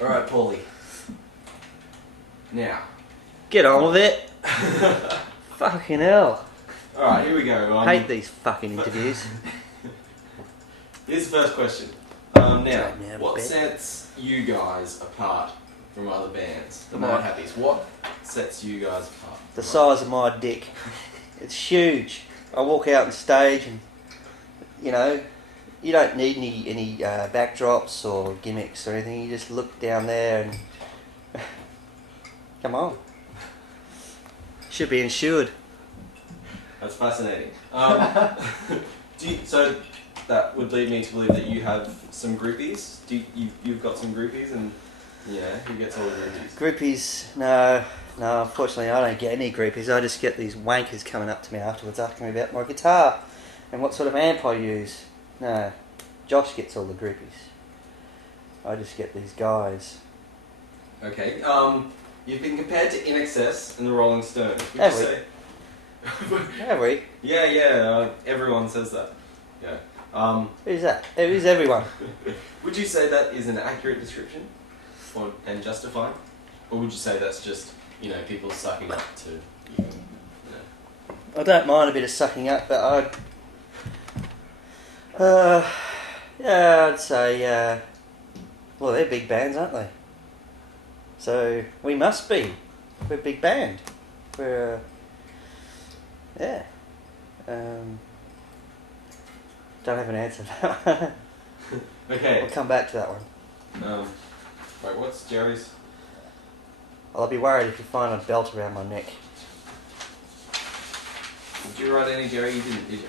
Alright, Paulie. Now. Get on with it. Fucking hell. Alright, here we go. I hate these fucking interviews. Here's the first question. Now, what sets you guys apart from other bands? The Madhappies. What sets you guys apart? The size of my dick. It's huge. I walk out on stage and, you know, you don't need any backdrops or gimmicks or anything. You just look down there and... Come on. Should be insured. That's fascinating. So that would lead me to believe that you have some groupies. You've got some groupies, and yeah, who gets all the groupies? Groupies? No, unfortunately I don't get any groupies. I just get these wankers coming up to me afterwards asking me about my guitar and what sort of amp I use. No, Josh gets all the groupies. I just get these guys. Okay, you've been compared to INXS and the Rolling Stones. Have we? Have we? Yeah, everyone says that. Yeah. Who's that? Who's everyone? Would you say that is an accurate description and justified? Or would you say that's just, people sucking up to you? I don't mind a bit of sucking up, but I'd say, well, they're big bands, aren't they? So we must be. We're a big band. We're, yeah. Don't have an answer for that. Okay. We'll come back to that one. Wait, what's Jerry's? Well, I'll be worried if you find a belt around my neck. Did you write any, Jerry? You didn't, did you?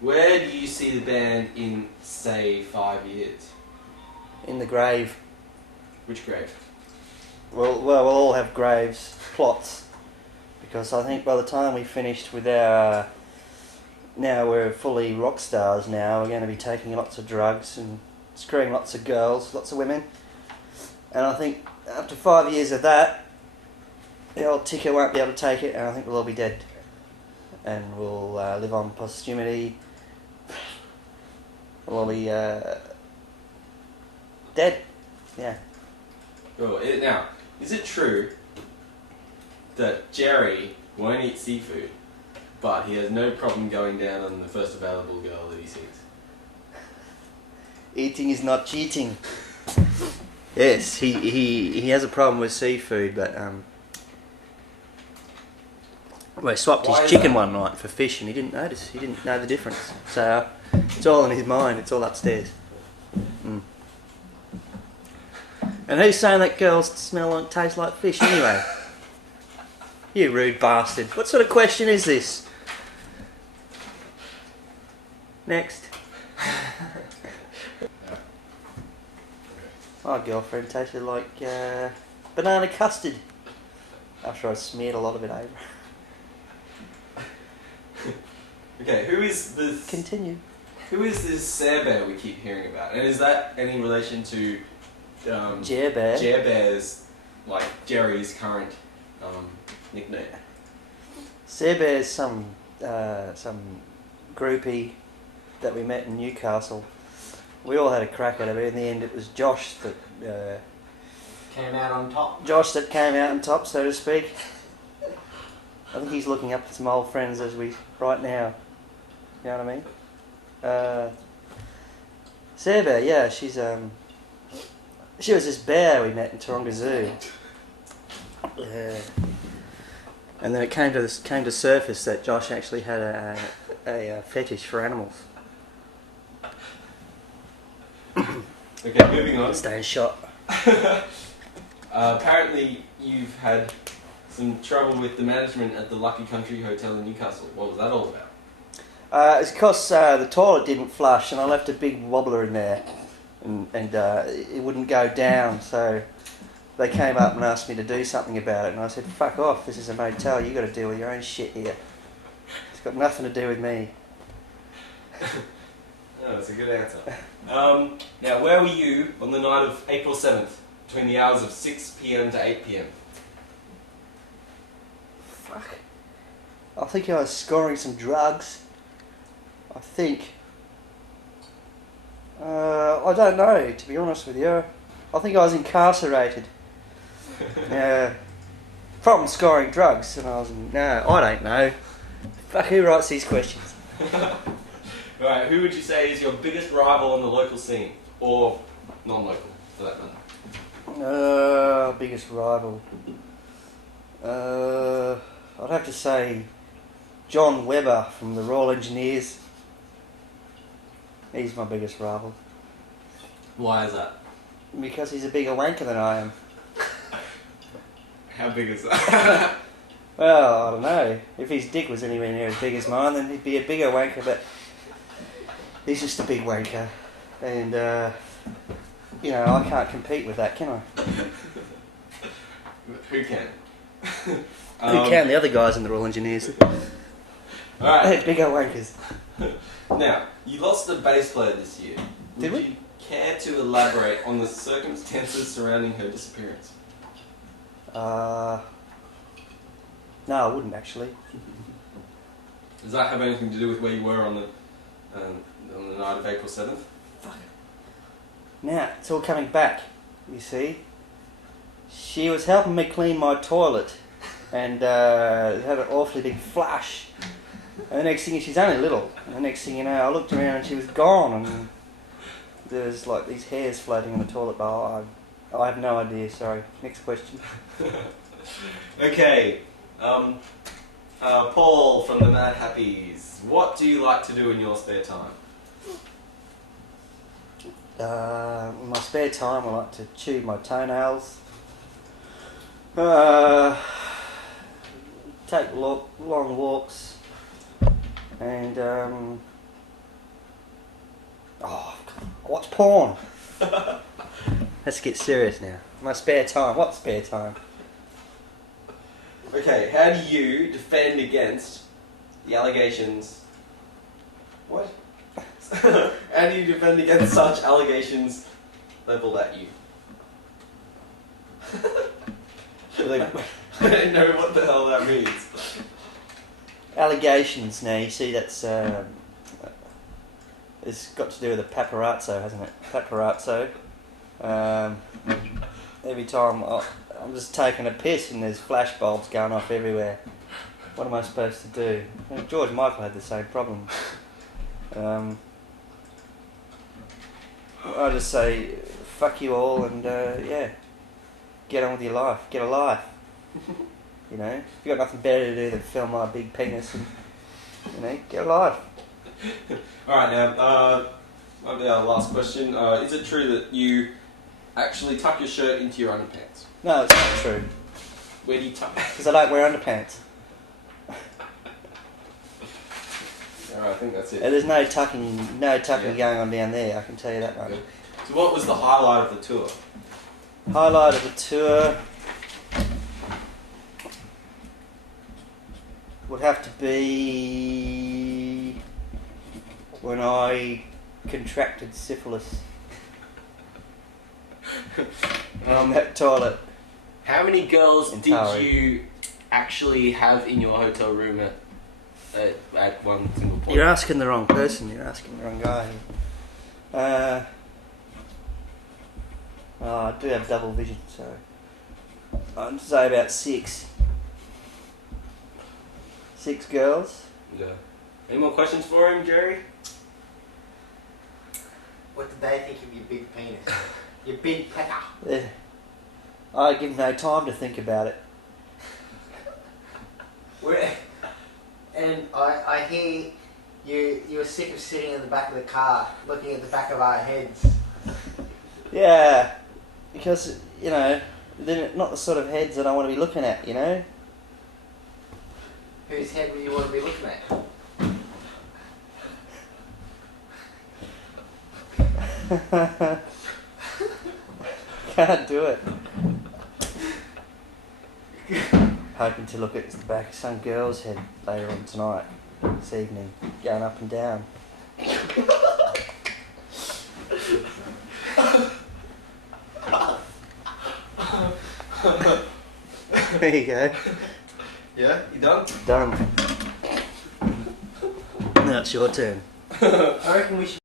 Where do you see the band in, say, 5 years? In the grave. Which grave? Well, we'll all have graves, plots, because I think by the time we finished with our... now we're fully rock stars now, we're going to be taking lots of drugs and screwing lots of girls, lots of women. And I think after 5 years of that, the old ticker won't be able to take it, and I think we'll all be dead. And we'll live on posthumity. We'll all be dead. Yeah. Oh, now, is it true that Jerry won't eat seafood, but he has no problem going down on the first available girl that he sees? Eating is not cheating. Yes, he has a problem with seafood, but well, he swapped his chicken one night for fish, and he didn't notice. He didn't know the difference. So it's all in his mind. It's all upstairs. And who's saying that girls taste like fish anyway? You rude bastard. What sort of question is this? Next. My girlfriend tasted like banana custard after I smeared a lot of it over. Okay, who is this? Continue. Who is this Care Bear we keep hearing about? And is that any relation to Care Bear? Care Bear's, like Jerry's current nickname? Care Bear's some groupie that we met in Newcastle. We all had a crack at it, but in the end it was Josh that came out on top. Josh that came out on top, so to speak. I think he's looking up at some old friends right now. You know what I mean? Care Bear, yeah, she was this bear we met in Taronga Zoo. Yeah. And then it came to surface that Josh actually had a fetish for animals. Okay, moving on. Staying shot. Apparently you've had some trouble with the management at the Lucky Country Hotel in Newcastle. What was that all about? It's because the toilet didn't flush and I left a big wobbler in there and it wouldn't go down, so they came up and asked me to do something about it, and I said, fuck off, this is a motel, you got to deal with your own shit here. It's got nothing to do with me. Oh, that's a good answer. Now, where were you on the night of April 7th, between the hours of 6 p.m. to 8 p.m? Fuck. I think I was scoring some drugs. I think. I don't know, to be honest with you. I think I was incarcerated. From scoring drugs, and I was no, I don't know. Fuck, who writes these questions? Alright, who would you say is your biggest rival on the local scene? Or non-local, for that matter? Biggest rival. I'd have to say John Webber from the Royal Engineers. He's my biggest rival. Why is that? Because he's a bigger wanker than I am. How big is that? Well, I don't know. If his dick was anywhere near as big as mine, then he'd be a bigger wanker, but he's just a big wanker. And, you know, I can't compete with that, can I? Who can? Who can? The other guys in the Royal Engineers. Alright. They're bigger wankers. Now, you lost a bass player this year. Did Would we? you care to elaborate on the circumstances surrounding her disappearance? No, I wouldn't actually. Does that have anything to do with where you were on the night of April 7th? Now, it's all coming back, you see. She was helping me clean my toilet and had an awfully big flush. And the next thing, she's only little. And the next thing you know, I looked around and she was gone. And there's like these hairs floating in the toilet bowl. I have no idea, sorry. Next question. Okay. Paul from the Madhappies. What do you like to do in your spare time? In my spare time, I like to chew my toenails. Take long walks. And, watch porn. Let's get serious now. My spare time. What spare time? Okay, how do you defend against the allegations? What? How do you defend against such allegations leveled at you? I don't know what the hell that means. Allegations. Now you see that's it's got to do with the paparazzo, hasn't it? Paparazzo. Every time I'm just taking a piss and there's flash bulbs going off everywhere. What am I supposed to do? Well, George Michael had the same problem. I just say fuck you all and get on with your life. Get a life. You know, if you got nothing better to do than film my big penis and, you know, get a life. Alright, now, our last question. Is it true that you actually tuck your shirt into your underpants? No, it's not true. Where do you tuck? Because I don't wear underpants. Alright, I think that's it. There's no tucking going on down there, I can tell you that much. So what was the highlight of the tour? Highlight of the tour would have to be when I contracted syphilis on that toilet. How many girls In did Tari. you actually have in your hotel room at one single point? You're asking the wrong person, you're asking the wrong guy. I do have double vision, so I'd say about 6. 6 girls. Yeah. Any more questions for him, Jerry? What did they think of your big penis? Your big pecker. I give no time to think about it. And I hear you were sick of sitting in the back of the car looking at the back of our heads. Yeah, because, you know, they're not the sort of heads that I want to be looking at, you know? Whose head would you want to be looking at? Can't do it. Hoping to look at the back of some girl's head later on tonight, this evening, going up and down. There you go. Yeah, you done? Done. Now it's your turn. I reckon we should